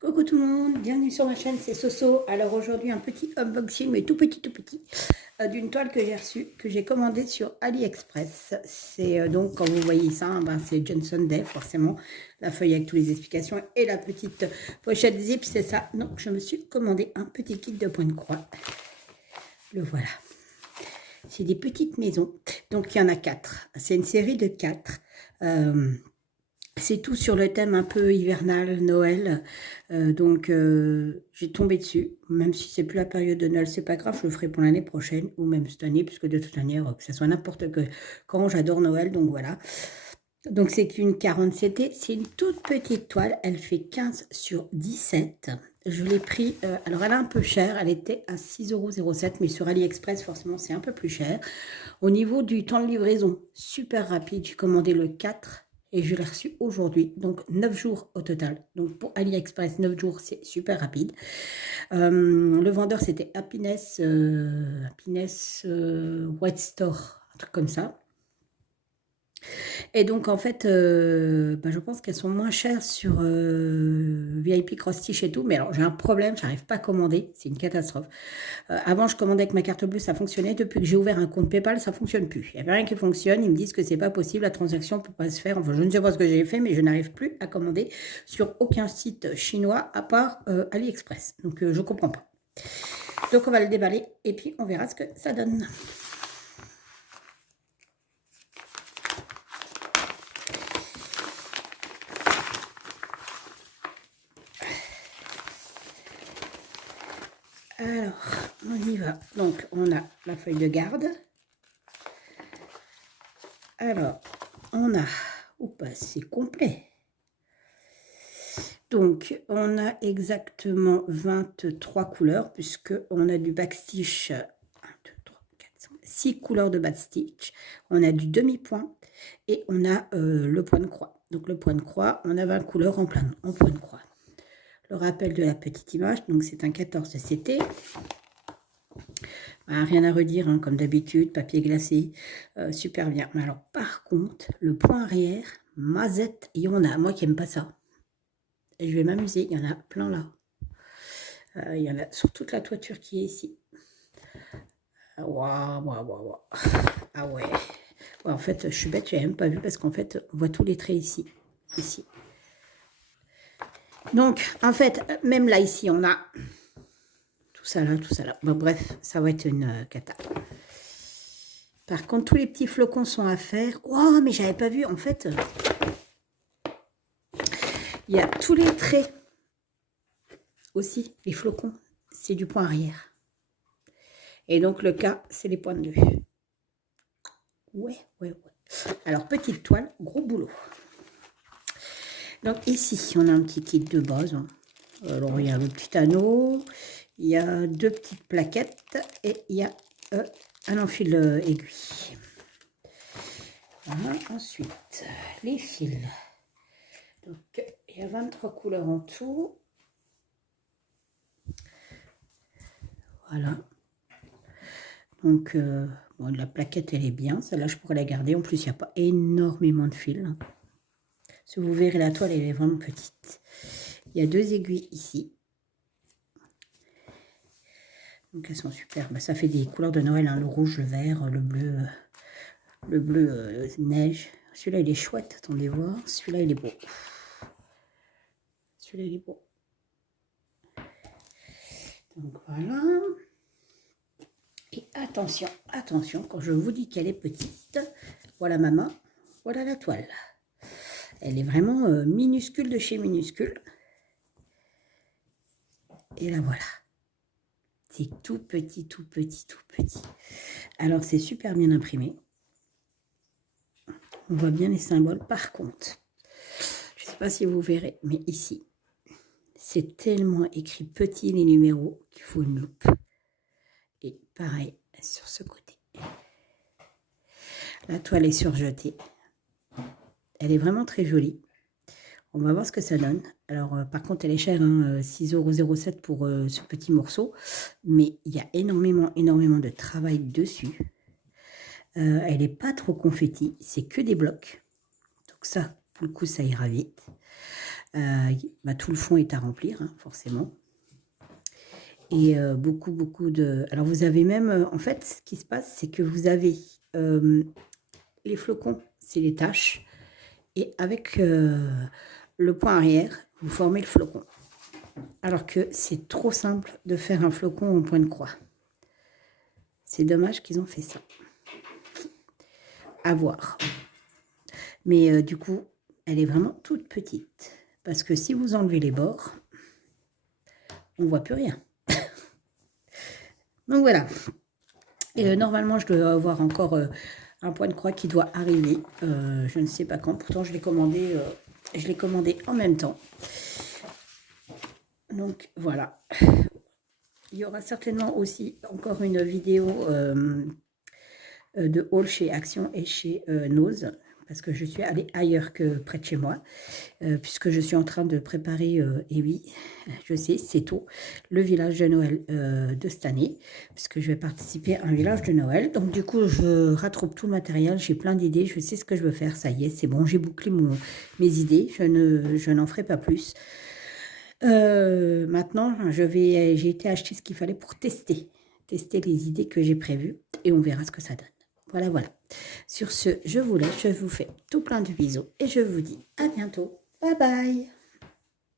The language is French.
Coucou tout le monde, bienvenue sur ma chaîne, c'est Soso. Alors aujourd'hui un petit unboxing, mais tout petit, d'une toile que j'ai reçue, que j'ai commandée sur AliExpress. C'est donc, quand vous voyez ça, c'est Johnson Day, forcément, la feuille avec toutes les explications et la petite pochette zip, c'est ça. Donc je me suis commandé un petit kit de point de croix. Le voilà. C'est des petites maisons, donc il y en a 4. C'est une série de 4. C'est tout sur le thème un peu hivernal, Noël. J'ai tombé dessus. Même si c'est plus la période de Noël, c'est pas grave, je le ferai pour l'année prochaine ou même cette année, puisque de toute manière, que ce soit n'importe quand, j'adore Noël, donc voilà. Donc c'est une 47, c'est une toute petite toile, elle fait 15 sur 17. Je l'ai pris, alors elle est un peu chère, elle était à 6,07 €, mais sur AliExpress, forcément, c'est un peu plus cher. Au niveau du temps de livraison, super rapide, j'ai commandé le 4 et je l'ai reçu aujourd'hui, donc 9 jours au total. Donc pour AliExpress, 9 jours, c'est super rapide. Le vendeur, c'était Happiness White Store, un truc comme ça. Et donc, en fait, je pense qu'elles sont moins chères sur VIP Cross Stitch et tout. Mais alors, j'ai un problème, j'arrive pas à commander. C'est une catastrophe. Avant, je commandais avec ma carte bleue, ça fonctionnait. Depuis que j'ai ouvert un compte PayPal, ça fonctionne plus. Il n'y avait rien qui fonctionne. Ils me disent que c'est pas possible, la transaction ne peut pas se faire. Enfin, je ne sais pas ce que j'ai fait, mais je n'arrive plus à commander sur aucun site chinois à part AliExpress. Donc, je comprends pas. Donc, on va le déballer et puis on verra ce que ça donne. Alors, on y va. Donc, on a la feuille de garde. Alors, on a... Oups, c'est complet. Donc, on a exactement 23 couleurs, puisqu'on a du backstitch, 1, 2, 3, 4, 5, 6 couleurs de backstitch. On a du demi-point et on a le point de croix. Donc, le point de croix, on a 20 couleurs en point de croix. Le rappel de la petite image, donc c'est un 14 CT. Rien à redire, hein, comme d'habitude, papier glacé, super bien. Mais alors, par contre, le point arrière, mazette, il y en a, moi qui n'aime pas ça. Et je vais m'amuser, il y en a plein là. Il y en a sur toute la toiture qui est ici. Waouh, waouh, waouh, waouh. Ah ouais. Ouais. En fait, je suis bête, je n'ai même pas vu parce qu'en fait, on voit tous les traits ici. Ici. Donc, en fait, même là, ici, on a tout ça là, tout ça là. Bon, bref, ça va être une cata. Par contre, tous les petits flocons sont à faire. Oh, mais j'avais pas vu. En fait, il y a tous les traits aussi. Les flocons, c'est du point arrière. Et donc, le cas, c'est les points de vue. Ouais. Alors, petite toile, gros boulot. Donc, ici, on a un petit kit de base. Alors, il y a le petit anneau. Il y a 2 petites plaquettes. Et il y a un enfil aiguille. Voilà. Ensuite, les fils. Donc, il y a 23 couleurs en tout. Voilà. Donc, bon, la plaquette, elle est bien. Celle-là, je pourrais la garder. En plus, il n'y a pas énormément de fils. Si vous verrez, la toile, elle est vraiment petite. Il y a 2 aiguilles ici. Donc, elles sont super. Ça fait des couleurs de Noël, hein, le rouge, le vert, le bleu neige. Celui-là, il est chouette. Attendez voir. Celui-là, il est beau. Celui-là, il est beau. Donc, voilà. Et attention, attention, quand je vous dis qu'elle est petite, voilà ma main, voilà la toile. Elle est vraiment minuscule de chez minuscule. Et la voilà. C'est tout petit, tout petit, tout petit. Alors, c'est super bien imprimé. On voit bien les symboles. Par contre, je ne sais pas si vous verrez, mais ici, c'est tellement écrit petit les numéros qu'il faut une loupe. Et pareil, sur ce côté. La toile est surjetée. Elle est vraiment très jolie. On va voir ce que ça donne. Alors, par contre, elle est chère, hein, 6,07 € pour ce petit morceau. Mais il y a énormément de travail dessus. Elle n'est pas trop confetti. C'est que des blocs. Donc ça, pour le coup, ça ira vite. Bah, tout le fond est à remplir, hein, forcément. Et beaucoup de... Alors, vous avez même... en fait, ce qui se passe, c'est que vous avez les flocons, c'est les taches. Et avec le point arrière, vous formez le flocon. Alors que c'est trop simple de faire un flocon au point de croix. C'est dommage qu'ils ont fait ça. À voir. Mais du coup, elle est vraiment toute petite. Parce que si vous enlevez les bords, on ne voit plus rien. Donc voilà. Et normalement, je dois avoir encore un point de croix qui doit arriver. Je ne sais pas quand. Pourtant, je l'ai commandé en même temps. Donc voilà. Il y aura certainement aussi encore une vidéo de haul chez Action et chez Nose, parce que je suis allée ailleurs que près de chez moi, puisque je suis en train de préparer, et oui, je sais, c'est tôt, le village de Noël de cette année, puisque je vais participer à un village de Noël. Donc du coup, je rattrape tout le matériel, j'ai plein d'idées, je sais ce que je veux faire, ça y est, c'est bon, j'ai bouclé mes idées, je n'en ferai pas plus. Maintenant, j'ai été acheter ce qu'il fallait pour tester les idées que j'ai prévues et on verra ce que ça donne. Voilà, voilà. Sur ce, je vous laisse, je vous fais tout plein de bisous et je vous dis à bientôt. Bye bye.